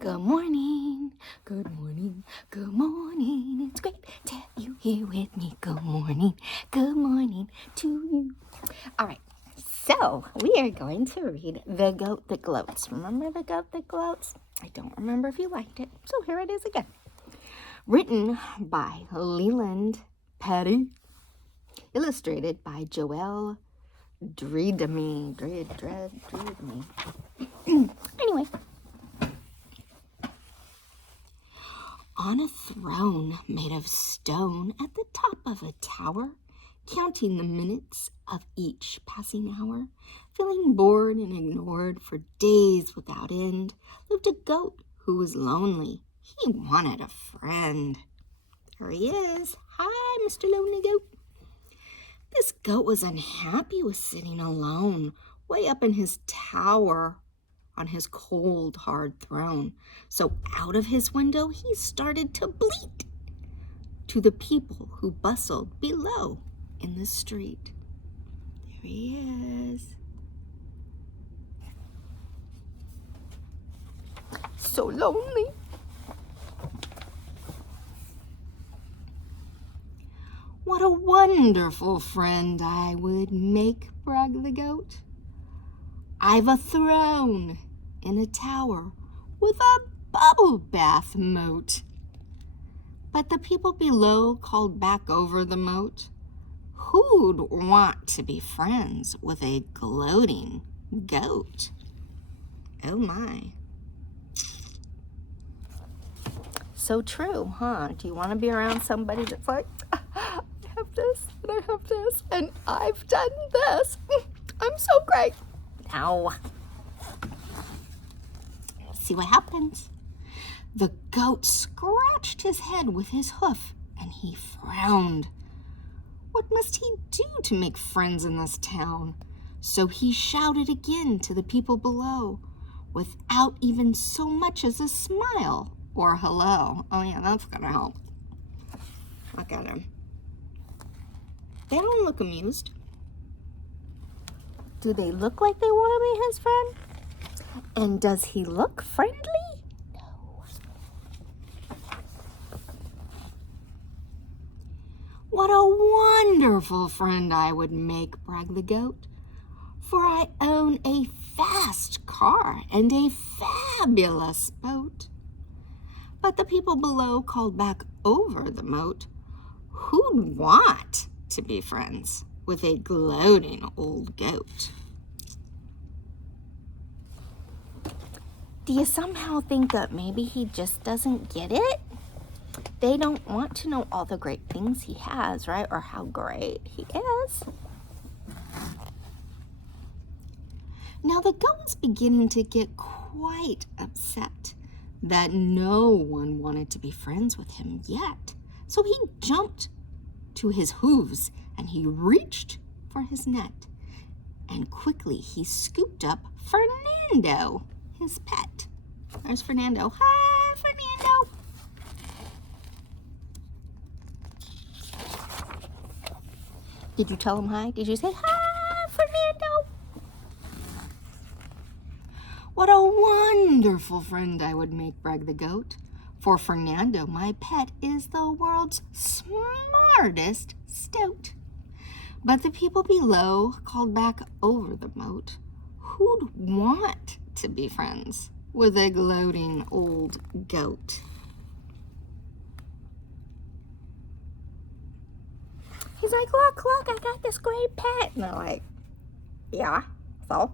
Good morning, good morning, good morning. It's great to have you here with me. Good morning to you. All right, so we are going to read The Goat That Gloats. Remember The Goat That Gloats? I don't remember if you liked it, so here it is again. Written by Leland Petty, illustrated by Joelle Dreedemy. Anyway. On a throne made of stone at the top of a tower, counting the minutes of each passing hour, feeling bored and ignored for days without end, lived a goat who was lonely. He wanted a friend. There he is. Hi, Mr. Lonely Goat. This goat was unhappy with sitting alone, way up in his tower on his cold, hard throne. So out of his window he started to bleat to the people who bustled below in the street. There he is. So lonely. What a wonderful friend I would make, bragged the goat. I've a throne in a tower with a bubble bath moat. But the people below called back over the moat, who'd want to be friends with a gloating goat? Oh my. So true, huh? Do you want to be around somebody that's like, I have this and I have this and I've done this. I'm so great. No. See what happens. The goat scratched his head with his hoof and he frowned. What must he do to make friends in this town? So he shouted again to the people below without even so much as a smile or hello. Oh yeah, that's gonna help. Look at him. They don't look amused. Do they look like they want to be his friend? And does he look friendly? No. What a wonderful friend I would make, bragged the goat. For I own a fast car and a fabulous boat. But the people below called back over the moat, who'd want to be friends with a gloating old goat? Do you somehow think that maybe he just doesn't get it? They don't want to know all the great things he has, right? Or how great he is. Now the goat was beginning to get quite upset that no one wanted to be friends with him yet. So he jumped to his hooves and he reached for his net. And quickly he scooped up Fernando, his pet. There's Fernando. Hi, Fernando. Did you tell him hi? Did you say hi, Fernando? What a wonderful friend I would make, bragged the goat. For Fernando, my pet, is the world's smartest stoat. But the people below called back over the moat, who'd want to be friends with a gloating old goat? He's like, look, I got this great pet. And they're like, yeah, so?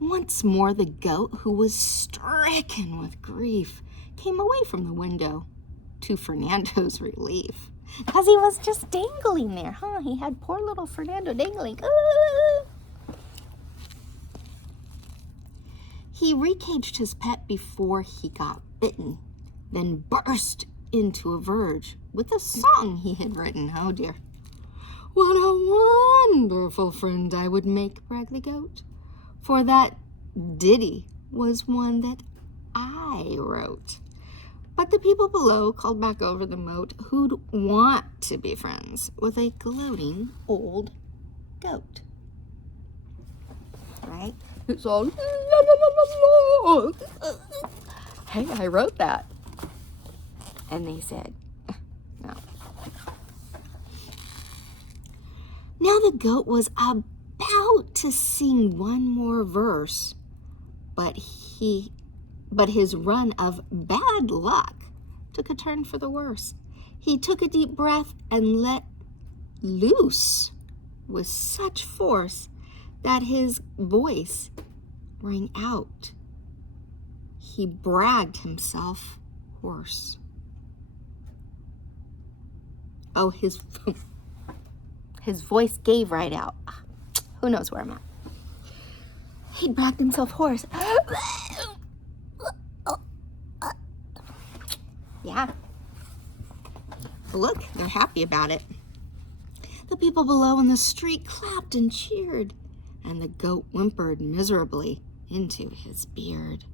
Once more the goat, who was stricken with grief, came away from the window, to Fernando's relief. Because he was just dangling there, huh? He had poor little Fernando dangling. He recaged his pet before he got bitten, then burst into a verge with a song he had written. Oh dear. What a wonderful friend I would make, bragged the goat. For that ditty was one that I wrote. But the people below called back over the moat, who'd want to be friends with a gloating old goat? It's all, la, la, la, la, la. Hey, I wrote that. And they said, no. Now the goat was about to sing one more verse, but his run of bad luck took a turn for the worse. He took a deep breath and let loose with such force that his voice rang out. He bragged himself hoarse. Oh, his voice gave right out. Who knows where I'm at? He bragged himself hoarse. Yeah. Look, they're happy about it. The people below in the street clapped and cheered, and the goat whimpered miserably into his beard.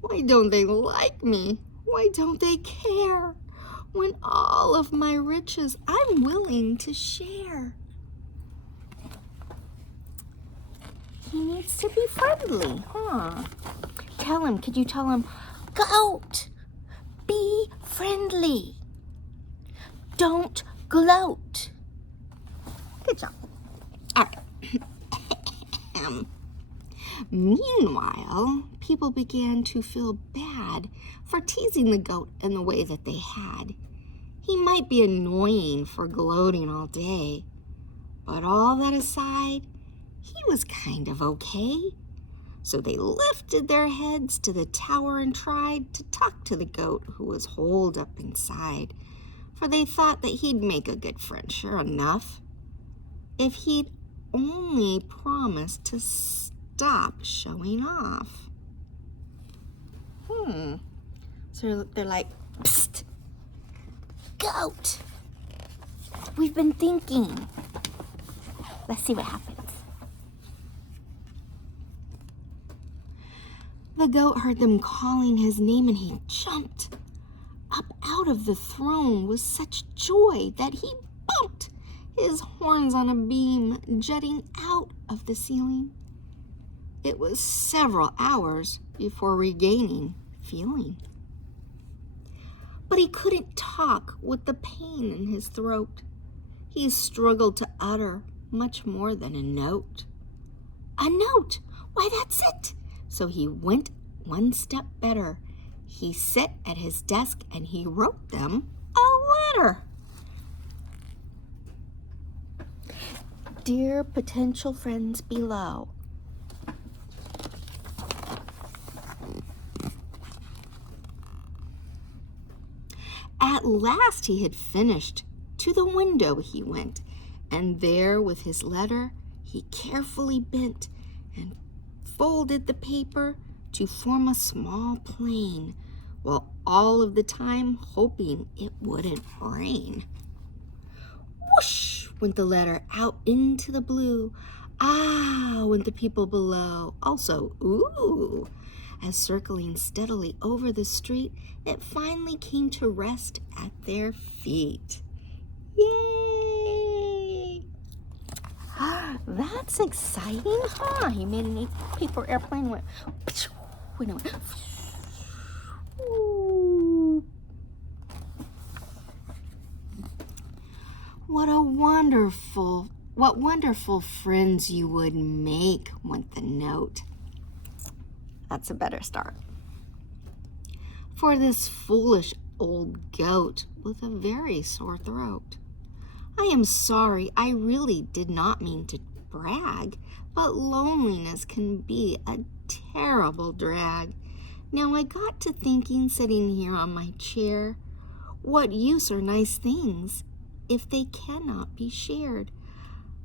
Why don't they like me? Why don't they care? When all of my riches I'm willing to share. He needs to be friendly, huh? Could you tell him, goat, be friendly. Don't gloat. Good job. All right. Meanwhile, people began to feel bad for teasing the goat in the way that they had. He might be annoying for gloating all day, but all that aside, he was kind of okay. So they lifted their heads to the tower and tried to talk to the goat who was holed up inside, for they thought that he'd make a good friend, sure enough, if he'd only promised to stop showing off. So they're like, psst, goat, we've been thinking. Let's see what happens. The goat heard them calling his name, and he jumped up out of the throne with such joy that he bumped his horns on a beam jutting out of the ceiling. It was several hours before regaining feeling. But he couldn't talk with the pain in his throat. He struggled to utter much more than a note. A note! Why, that's it! So he went one step better. He sat at his desk and he wrote them a letter. Dear potential friends below, at last he had finished. To the window he went, and there with his letter he carefully bent and folded the paper to form a small plane, while all of the time hoping it wouldn't rain. Whoosh went the letter out into the blue. Ah, went the people below. Also, ooh. As circling steadily over the street, it finally came to rest at their feet. Yay! That's exciting, huh? He made a paper airplane, went, ooh. What wonderful friends you would make, went the note. That's a better start. For this foolish old goat with a very sore throat. I am sorry, I really did not mean to brag, but loneliness can be a terrible drag. Now I got to thinking, sitting here on my chair, what use are nice things if they cannot be shared?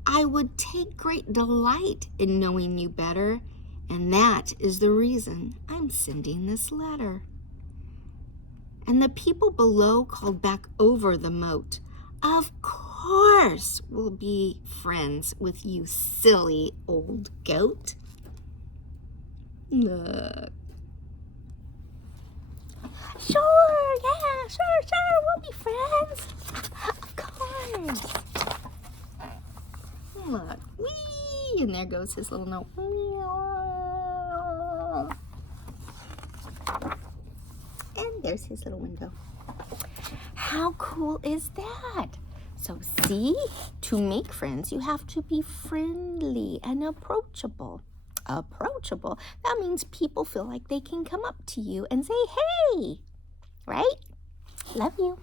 I would take great delight in knowing you better, and that is the reason I'm sending this letter. And the people below called back over the moat, of course we'll be friends with you, silly old goat. Look. Sure, we'll be friends. Of course. Look, whee, and there goes his little note. And there's his little window. How cool is that? So see, to make friends, you have to be friendly and approachable. Approachable, that means people feel like they can come up to you and say, hey, right? Love you.